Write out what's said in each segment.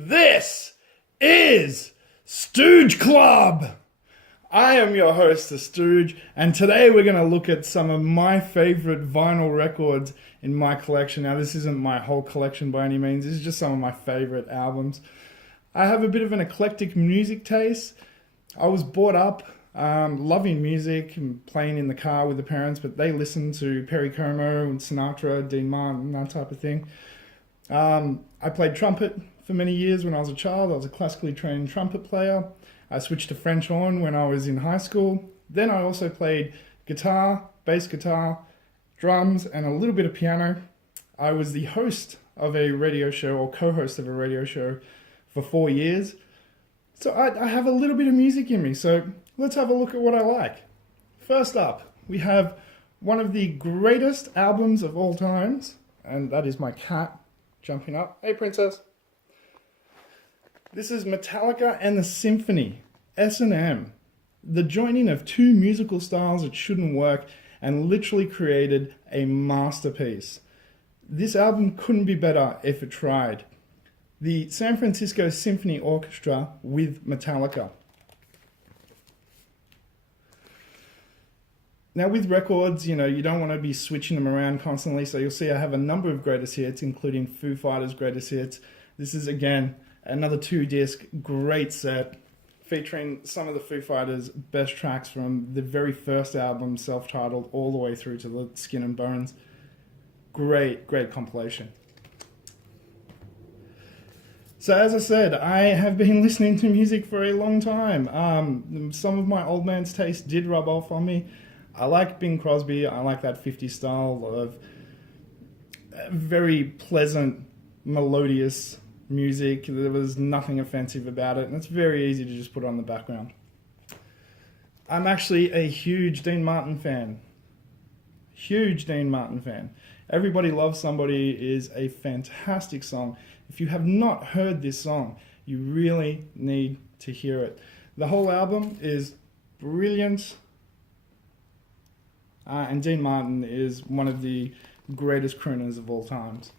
This is Stooge Club. I am your host, the Stooge, and today we're going to look at some of my favorite vinyl records in my collection. Now, this isn't my whole collection by any means. This is just some of my favorite albums. I have a bit of an eclectic music taste. I was brought up loving music and playing in the car with the parents, but they listened to Perry Como and Sinatra, Dean Martin, that type of thing. I played trumpet for many years when I was a child. I was a classically trained trumpet player. I switched to French horn when I was in high school. Then I also played guitar, bass guitar, drums, and a little bit of piano. I was the host of a radio show, or co-host of a radio show, for 4 years. So I have a little bit of music in me. So let's have a look at what I like. First up, we have one of the greatest albums of all times, and that is my cat jumping up. Hey, princess. This is Metallica and the Symphony, S&M. The joining of two musical styles that shouldn't work and literally created a masterpiece. This album couldn't be better if it tried. The San Francisco Symphony Orchestra with Metallica. Now with records, you don't want to be switching them around constantly, so you'll see I have a number of greatest hits, including Foo Fighters' greatest hits. This is, again, another 2-disc great set featuring some of the Foo Fighters' best tracks from the very first album, self-titled, all the way through to the Skin and Bones. Great compilation. So as I said, I have been listening to music for a long time. Some of my old man's taste did rub off on me. I like Bing Crosby. I like that 50s style of very pleasant, melodious music. There was nothing offensive about it, and it's very easy to just put on the background. I'm actually a huge Dean Martin fan. Huge Dean Martin fan. Everybody Loves Somebody is a fantastic song. If you have not heard this song, you really need to hear it. The whole album is brilliant, and Dean Martin is one of the greatest crooners of all times.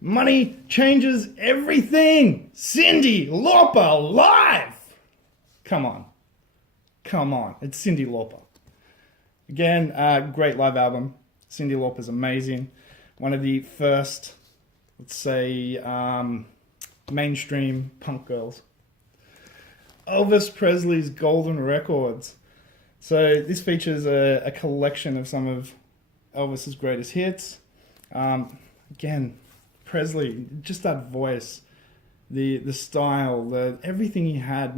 Money Changes Everything! Cyndi Lauper live! Come on. It's Cyndi Lauper. Again, great live album. Cyndi Lauper's amazing. One of the first, let's say, mainstream punk girls. Elvis Presley's Golden Records. So this features a collection of some of Elvis's greatest hits. Again, Presley, just that voice, the style, everything he had,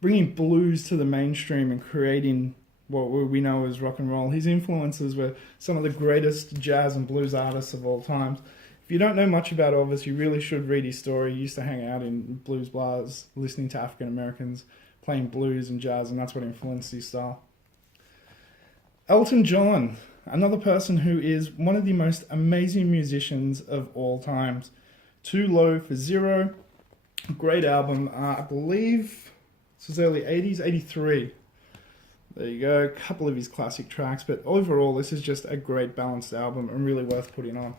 bringing blues to the mainstream and creating what we know as rock and roll. His influences were some of the greatest jazz and blues artists of all time. If you don't know much about Elvis, you really should read his story. He used to hang out in blues bars, listening to African Americans, playing blues and jazz, and that's what influenced his style. Elton John, another person who is one of the most amazing musicians of all times. Too Low for Zero, great album. I believe this was early 80s, 83. There you go, a couple of his classic tracks, but overall this is just a great balanced album and really worth putting on.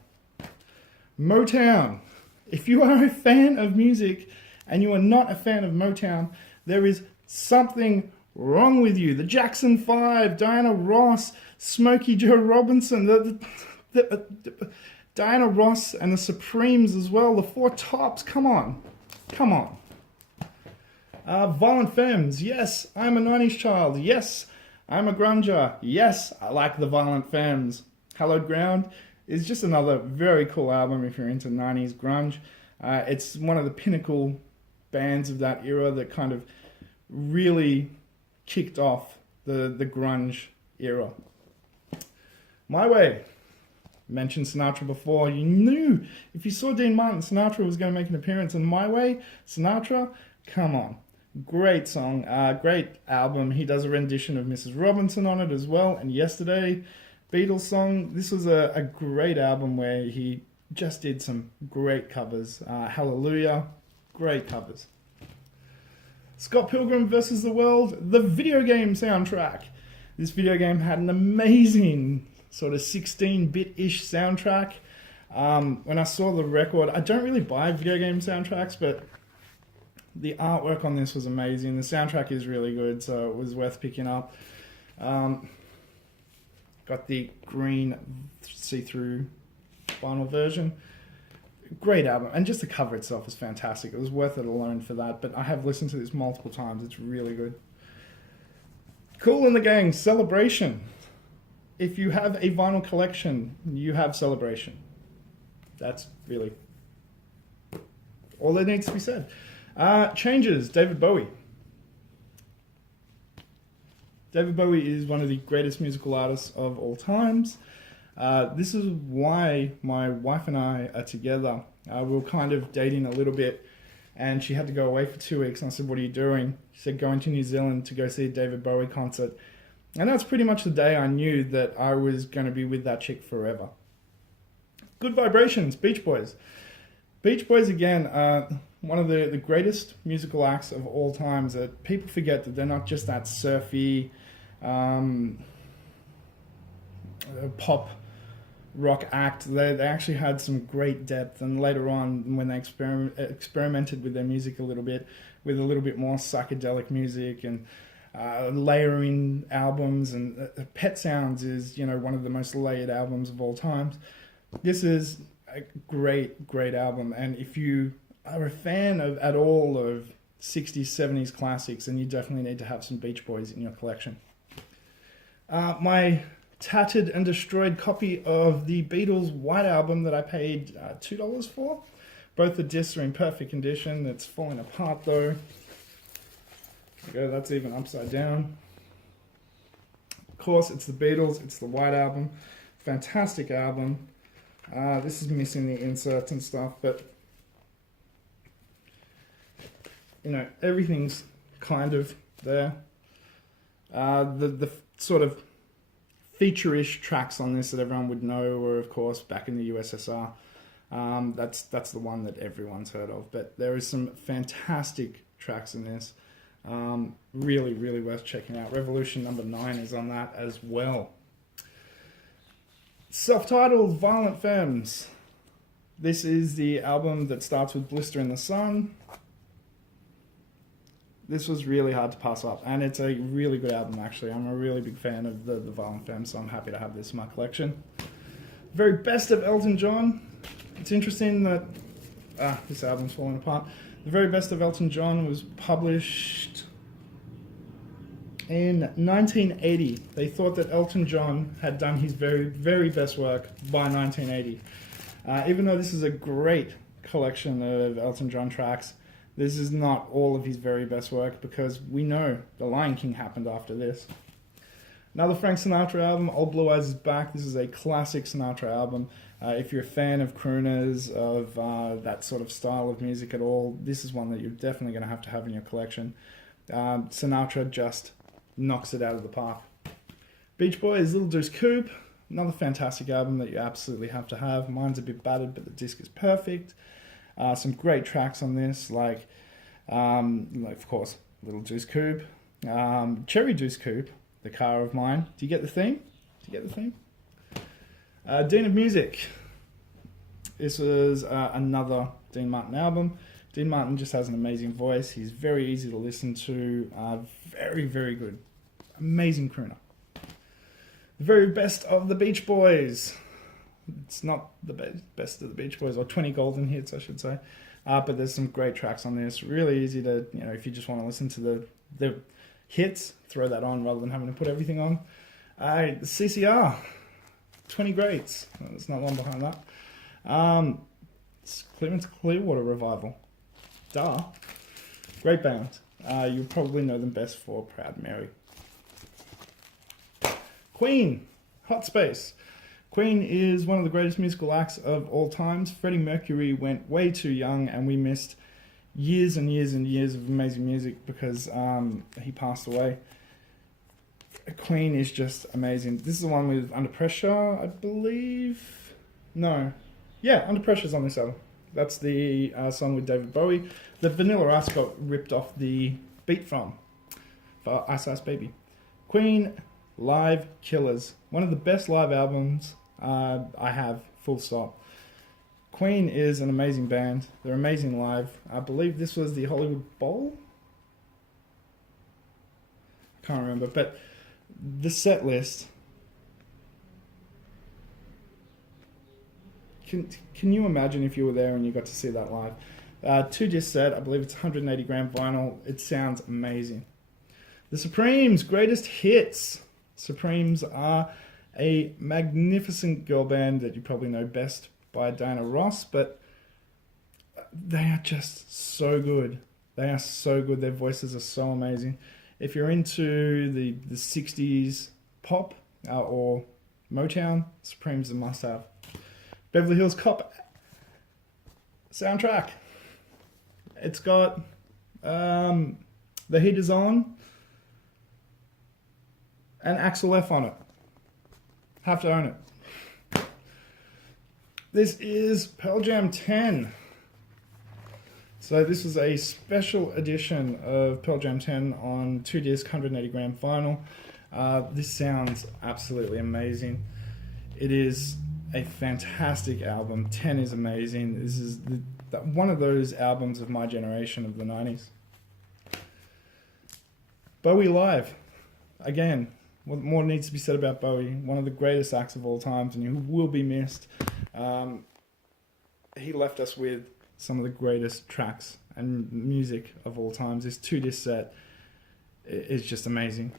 Motown. If you are a fan of music and you are not a fan of Motown, there is something wrong with you. The Jackson 5, Diana Ross, Smokey Joe Robinson, Diana Ross and the Supremes as well, the Four Tops, come on. Violent Femmes, yes, I'm a 90s child, yes, I'm a grunger, yes, I like the Violent Femmes. Hallowed Ground is just another very cool album if you're into 90s grunge. It's one of the pinnacle bands of that era that kind of really kicked off the grunge era. My Way. Mentioned Sinatra before. You knew if you saw Dean Martin, Sinatra was going to make an appearance in My Way. Sinatra, come on. Great song, great album. He does a rendition of Mrs. Robinson on it as well. And Yesterday, Beatles song. This was a great album where he just did some great covers. Hallelujah, great covers. Scott Pilgrim vs. the World, the video game soundtrack. This video game had an amazing sort of 16-bit-ish soundtrack. When I saw the record, I don't really buy video game soundtracks, but the artwork on this was amazing. The soundtrack is really good, so it was worth picking up. Got the green see-through vinyl version. Great album, and just the cover itself is fantastic. It was worth it alone for that, but I have listened to this multiple times. It's really good. Kool and the Gang, Celebration. If you have a vinyl collection, you have Celebration. That's really all that needs to be said. Changes, David Bowie. David Bowie is one of the greatest musical artists of all times. This is why my wife and I are together. We were kind of dating a little bit, and she had to go away for 2 weeks. And I said, "What are you doing?" She said, "Going to New Zealand to go see a David Bowie concert." And that's pretty much the day I knew that I was going to be with that chick forever. Good Vibrations, Beach Boys. Beach Boys, again, one of the greatest musical acts of all times. That people forget that they're not just that surfy pop rock act. They actually had some great depth, and later on when they experimented with their music a little bit, with a little bit more psychedelic music and layering albums, and Pet Sounds is, you know, one of the most layered albums of all times. This is a great album, and if you are a fan of at all of 60s, 70s classics, then you definitely need to have some Beach Boys in your collection. My tattered and destroyed copy of the Beatles' White Album that I paid $2 for. Both the discs are in perfect condition. It's falling apart though. There you go, that's even upside down. Of course, it's the Beatles, it's the White Album. Fantastic album. This is missing the inserts and stuff, but you know, everything's kind of there. The sort of feature-ish tracks on this that everyone would know were, of course, Back in the USSR. That's the one that everyone's heard of. But there is some fantastic tracks in this. Really worth checking out. Revolution number 9 is on that as well. Self-titled, Violent Femmes. This is the album that starts with Blister in the Sun. This was really hard to pass up, and it's a really good album, actually. I'm a really big fan of the Violent Femmes, so I'm happy to have this in my collection. Very best of Elton John. It's interesting that... this album's falling apart. The very best of Elton John was published in 1980. They thought that Elton John had done his very best work by 1980. Even though this is a great collection of Elton John tracks, this is not all of his very best work, because we know The Lion King happened after this. Another Frank Sinatra album, Old Blue Eyes is Back. This is a classic Sinatra album. If you're a fan of crooners, of that sort of style of music at all, this is one that you're definitely going to have in your collection. Sinatra just knocks it out of the park. Beach Boys, Little Deuce Coupe. Another fantastic album that you absolutely have to have. Mine's a bit battered, but the disc is perfect. Some great tracks on this, like of course, Little Deuce Coupe, Cherry Deuce Coupe, The Car of Mine. Do you get the theme? Dean of Music. This was another Dean Martin album. Dean Martin just has an amazing voice. He's very easy to listen to. Very good. Amazing crooner. The very best of the Beach Boys. It's not the best of the Beach Boys, or 20 golden hits, I should say. But there's some great tracks on this. Really easy to, you know, if you just want to listen to the hits, throw that on rather than having to put everything on. The CCR, 20 Greats. There's not one behind that. It's Clearance Clearwater Revival. Duh. Great band. You probably know them best for Proud Mary. Queen, Hot Space. Queen is one of the greatest musical acts of all times. Freddie Mercury went way too young, and we missed years and years and years of amazing music because he passed away. Queen is just amazing. This is the one with Under Pressure, I believe. No. Yeah, Under Pressure's on this album. That's the song with David Bowie that Vanilla Ice got ripped off the beat from for Ice Ice Baby. Queen, live killers. One of the best live albums I have, full stop. Queen is an amazing band. They're amazing live. I believe this was the Hollywood Bowl. I can't remember, but the set list. Can you imagine if you were there and you got to see that live? 2-disc set, I believe it's 180 gram vinyl. It sounds amazing. The Supremes, greatest hits. Supremes are a magnificent girl band that you probably know best by Diana Ross, but they are just so good. They are so good. Their voices are so amazing. If you're into the 60s pop or Motown, Supremes are a must-have. Beverly Hills Cop soundtrack. It's got The Heat Is On and Axel F on it. Have to own it. This is Pearl Jam 10. So this is a special edition of Pearl Jam 10 on 2-disc 180 gram vinyl. This sounds absolutely amazing. It is a fantastic album. 10 is amazing. This is one of those albums of my generation of the 90s. Bowie live. Again, what more needs to be said about Bowie? One of the greatest acts of all times, and who will be missed. He left us with some of the greatest tracks and music of all times. This 2-disc set is just amazing.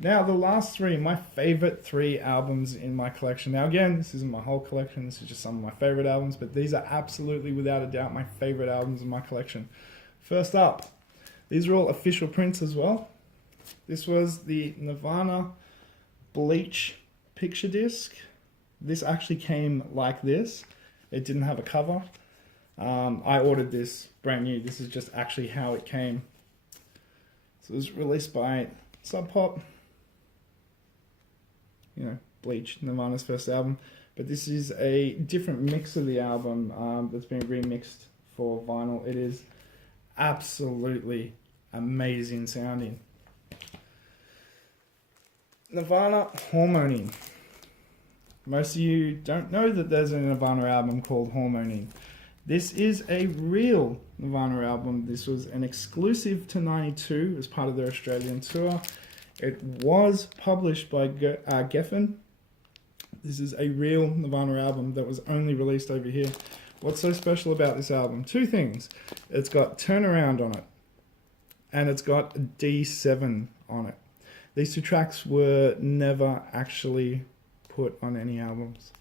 Now, the last three, my favorite 3 albums in my collection. Now, again, this isn't my whole collection. This is just some of my favorite albums, but these are absolutely, without a doubt, my favorite albums in my collection. First up, these are all official prints as well. This was the Nirvana Bleach picture disc. This actually came like this. It didn't have a cover. I ordered this brand new. This is just actually how it came. So it was released by Sub Pop. You know, Bleach, Nirvana's first album. But this is a different mix of the album that's been remixed for vinyl. It is absolutely amazing sounding. Nirvana Hormoning. Most of you don't know that there's a Nirvana album called Hormoning. This is a real Nirvana album. This was an exclusive to 92 as part of their Australian tour. It was published by Geffen. This is a real Nirvana album that was only released over here. What's so special about this album? 2 things. It's got Turnaround on it, and it's got D7 on it. These 2 tracks were never actually put on any albums.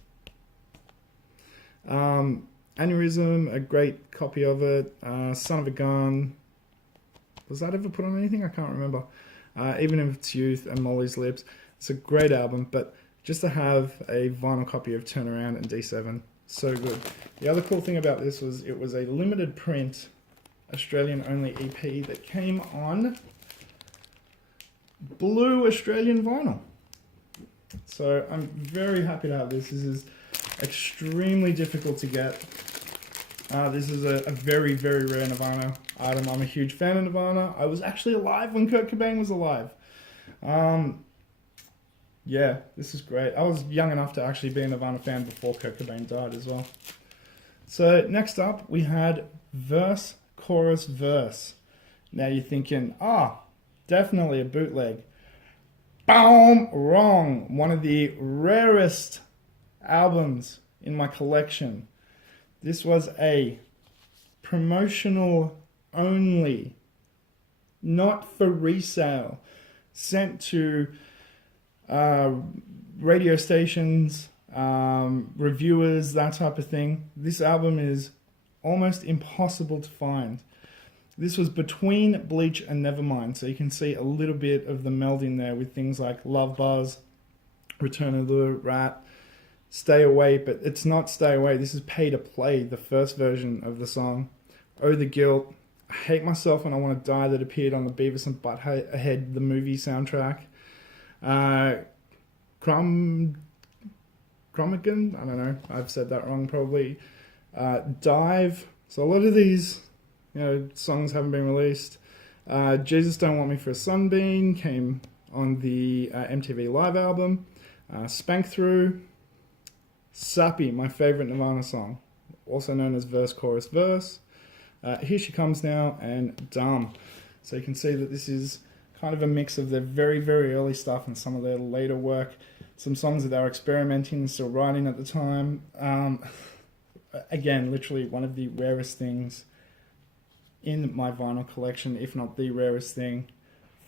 Aneurysm, a great copy of it. Son of a Gun. Was that ever put on anything? I can't remember. Even in its youth, and Molly's Lips. It's a great album, but just to have a vinyl copy of Turnaround and D7, so good. The other cool thing about this was it was a limited print, Australian only EP that came on blue Australian vinyl. So I'm very happy to have this. This is extremely difficult to get. This is a very, very rare Nirvana item. I'm a huge fan of Nirvana. I was actually alive when Kurt Cobain was alive. Yeah, this is great. I was young enough to actually be a Nirvana fan before Kurt Cobain died as well. So next up, we had verse, chorus, verse. Now you're thinking, definitely a bootleg. Boom! Wrong. One of the rarest albums in my collection. This was a promotional only, not for resale, sent to radio stations, reviewers, that type of thing. This album is almost impossible to find. This was between Bleach and Nevermind, so you can see a little bit of the melding there with things like Love Buzz, Return of the Rat, Stay Away, but it's not Stay Away. This is Pay to Play, the first version of the song. Oh, the Guilt, I Hate Myself and I Want to Die, that appeared on the Beavis and Butthead, the movie soundtrack. Cromagon, I don't know, I've said that wrong probably. Dive, so a lot of these songs haven't been released. Jesus Don't Want Me for a Sunbeam came on the MTV Live album. Spank Through. Sappy, my favorite Nirvana song. also known as verse, chorus, verse. Here She Comes Now, and Dumb. So you can see that this is kind of a mix of their very, very early stuff and some of their later work. Some songs that they were experimenting and still writing at the time. Again, literally one of the rarest things in my vinyl collection, if not the rarest thing.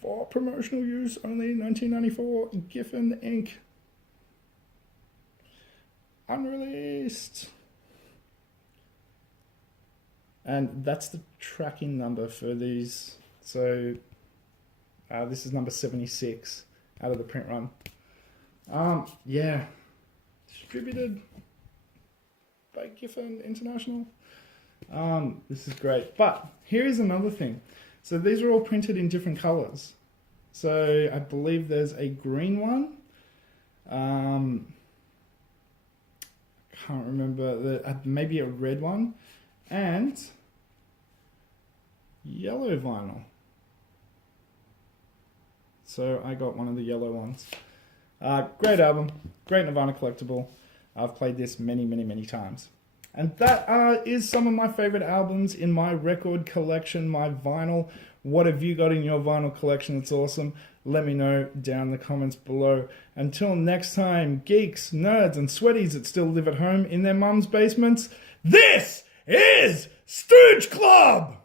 For promotional use, only 1994, Giffen Inc. Unreleased. And that's the tracking number for these. So this is number 76 out of the print run. Yeah, distributed by Giffen International. This is great. But here is another thing. So these are all printed in different colors. So I believe there's a green one. Can't remember, maybe a red one, and yellow vinyl. So I got one of the yellow ones. Great album, great Nirvana collectible. I've played this many, many, many times. And that is some of my favorite albums in my record collection, my vinyl. What have you got in your vinyl collection that's awesome? Let me know down in the comments below. Until next time, geeks, nerds, and sweaties that still live at home in their mum's basements, this is Stooge Club!